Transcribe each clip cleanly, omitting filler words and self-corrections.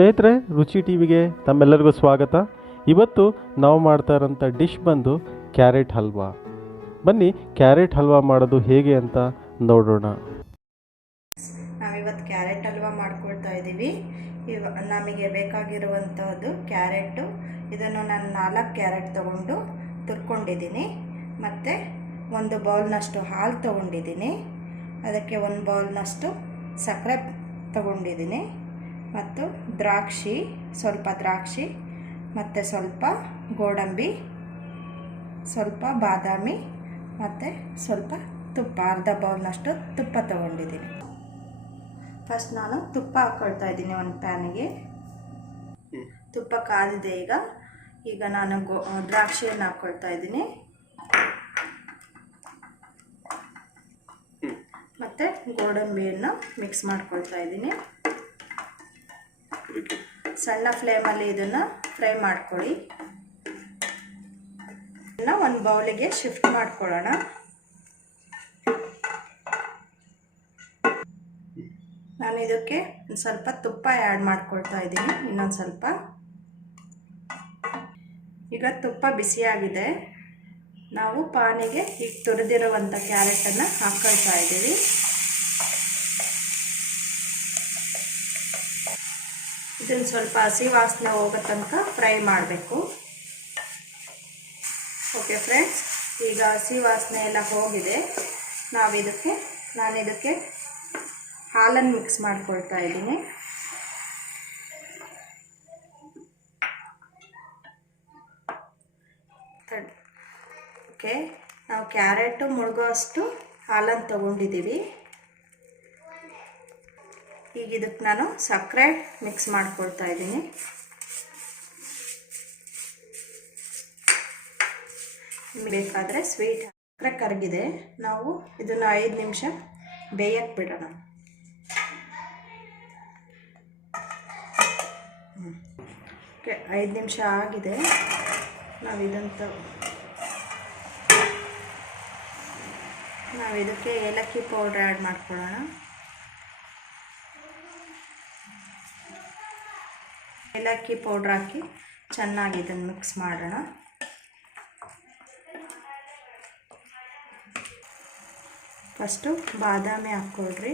ಸ್ನೇಹಿತರೆ, ರುಚಿ ಟಿವಿಗೆ ತಮ್ಮೆಲ್ಲರಿಗೂ ಸ್ವಾಗತ. ಇವತ್ತು ನಾವು ಮಾಡ್ತಾ ಇರೋಂಥ ಡಿಶ್ ಬಂದು ಕ್ಯಾರೆಟ್ ಹಲ್ವಾ. ಬನ್ನಿ ಕ್ಯಾರೆಟ್ ಹಲ್ವಾ ಮಾಡೋದು ಹೇಗೆ ಅಂತ ನೋಡೋಣ. ನಾವಿವತ್ತು ಕ್ಯಾರೆಟ್ ಹಲ್ವಾ ಮಾಡ್ಕೊಳ್ತಾ ಇದ್ದೀವಿ. ನಮಗೆ ಬೇಕಾಗಿರುವಂಥದ್ದು ಕ್ಯಾರೆಟು. ಇದನ್ನು ನಾನು 4 ಕ್ಯಾರೆಟ್ ತೊಗೊಂಡು ತುರ್ಕೊಂಡಿದ್ದೀನಿ. ಮತ್ತು 1 ಬೌಲ್ನಷ್ಟು ಹಾಲು ತೊಗೊಂಡಿದ್ದೀನಿ. ಅದಕ್ಕೆ 1 ಬೌಲ್ನಷ್ಟು ಸಕ್ಕರೆ ತೊಗೊಂಡಿದ್ದೀನಿ. ಮತ್ತು ಸ್ವಲ್ಪ ದ್ರಾಕ್ಷಿ ಮತ್ತು ಸ್ವಲ್ಪ ಗೋಡಂಬಿ, ಸ್ವಲ್ಪ ಬಾದಾಮಿ ಮತ್ತು ಸ್ವಲ್ಪ ತುಪ್ಪ, ಅರ್ಧ ಬೌಲ್ನಷ್ಟು ತುಪ್ಪ ತೊಗೊಂಡಿದ್ದೀನಿ. ಫಸ್ಟ್ ನಾನು ತುಪ್ಪ ಹಾಕ್ಕೊಳ್ತಾ ಇದ್ದೀನಿ ಒಂದು ಪ್ಯಾನಿಗೆ. ತುಪ್ಪ ಕಾದಿದೆ. ಈಗ ನಾನು ದ್ರಾಕ್ಷಿಯನ್ನು ಹಾಕ್ಕೊಳ್ತಾ ಇದ್ದೀನಿ ಮತ್ತು ಗೋಡಂಬಿಯನ್ನು ಮಿಕ್ಸ್ ಮಾಡ್ಕೊಳ್ತಾ ಇದ್ದೀನಿ. ಸಣ್ಣ ಫ್ಲೇಮಲ್ಲಿ ಇದನ್ನು ಫ್ರೈ ಮಾಡ್ಕೊಳ್ಳಿ. ಒಂದು ಬೌಲಿಗೆ ಶಿಫ್ಟ್ ಮಾಡ್ಕೊಳ್ಳೋಣ. ನಾನು ಇದಕ್ಕೆ ಸ್ವಲ್ಪ ತುಪ್ಪ ಆ್ಯಡ್ ಮಾಡ್ಕೊಳ್ತಾ ಇದ್ದೀನಿ. ಇನ್ನೊಂದು ಸ್ವಲ್ಪ. ಈಗ ತುಪ್ಪ ಬಿಸಿಯಾಗಿದೆ. ನಾವು ಪಾನಿಗೆ ಈಗ ತುರಿದಿರುವಂಥ ಕ್ಯಾರೆಟನ್ನು ಹಾಕ್ಕೊಳ್ತಾ ಇದ್ದೀವಿ. ಇದನ್ನು ಸ್ವಲ್ಪ ಹಸಿ ವಾಸನೆ ಹೋಗೋ ತನಕ ಫ್ರೈ ಮಾಡಬೇಕು. ಓಕೆ ಫ್ರೆಂಡ್ಸ್, ಈಗ ಹಸಿ ವಾಸನೆ ಎಲ್ಲ ಹೋಗಿದೆ. ನಾನು ಇದಕ್ಕೆ ಹಾಲನ್ನು ಮಿಕ್ಸ್ ಮಾಡ್ಕೊಳ್ತಾ ಇದ್ದೀನಿ. ಓಕೆ, ನಾವು ಕ್ಯಾರೆಟು ಮುಳುಗೋ ಅಷ್ಟು ಹಾಲನ್ನು ತೊಗೊಂಡಿದ್ದೀವಿ. ಈಗ ಇದಕ್ಕೆ ನಾನು ಸಕ್ಕರೆ ಮಿಕ್ಸ್ ಮಾಡ್ಕೊಳ್ತಾ ಇದ್ದೀನಿ. ನಿಮಗೆ ಬೇಕಾದರೆ ಸ್ವೀಟ್ ಸಕ್ಕರೆ ಕರಗಿದೆ. ನಾವು ಇದನ್ನು 5 ನಿಮಿಷ ಬೇಯಕ್ಕೆ ಬಿಡೋಣ. ಓಕೆ, 5 ನಿಮಿಷ ಆಗಿದೆ. ನಾವು ಇದಕ್ಕೆ ಏಲಕ್ಕಿ ಪೌಡ್ರ್ ಆ್ಯಡ್ ಮಾಡ್ಕೊಳ್ಳೋಣ. ಏಲಕ್ಕಿ ಪೌಡ್ರ್ ಹಾಕಿ ಚೆನ್ನಾಗಿ ಇದನ್ನು ಮಿಕ್ಸ್ ಮಾಡೋಣ. ಫಸ್ಟು ಬಾದಾಮಿ ಹಾಕ್ಕೊಳ್ರಿ.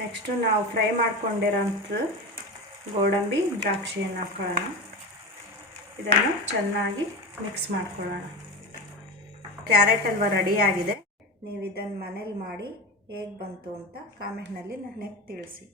ನೆಕ್ಸ್ಟು ನಾವು ಫ್ರೈ ಮಾಡ್ಕೊಂಡಿರೋಂಥ ಗೋಡಂಬಿ, ದ್ರಾಕ್ಷಿಯನ್ನು ಹಾಕ್ಕೊಳ್ಳೋಣ. ಇದನ್ನು ಚೆನ್ನಾಗಿ ಮಿಕ್ಸ್ ಮಾಡ್ಕೊಳ್ಳೋಣ. ಕ್ಯಾರೆಟ್ ಹಲ್ವಾ ರೆಡಿಯಾಗಿದೆ. ನೀವು ಇದನ್ನು ಮನೇಲಿ ಮಾಡಿ ಹೇಗೆ ಬಂತು ಅಂತ ಕಾಮೆಂಟ್ನಲ್ಲಿ ನನಗೆ ತಿಳಿಸಿ.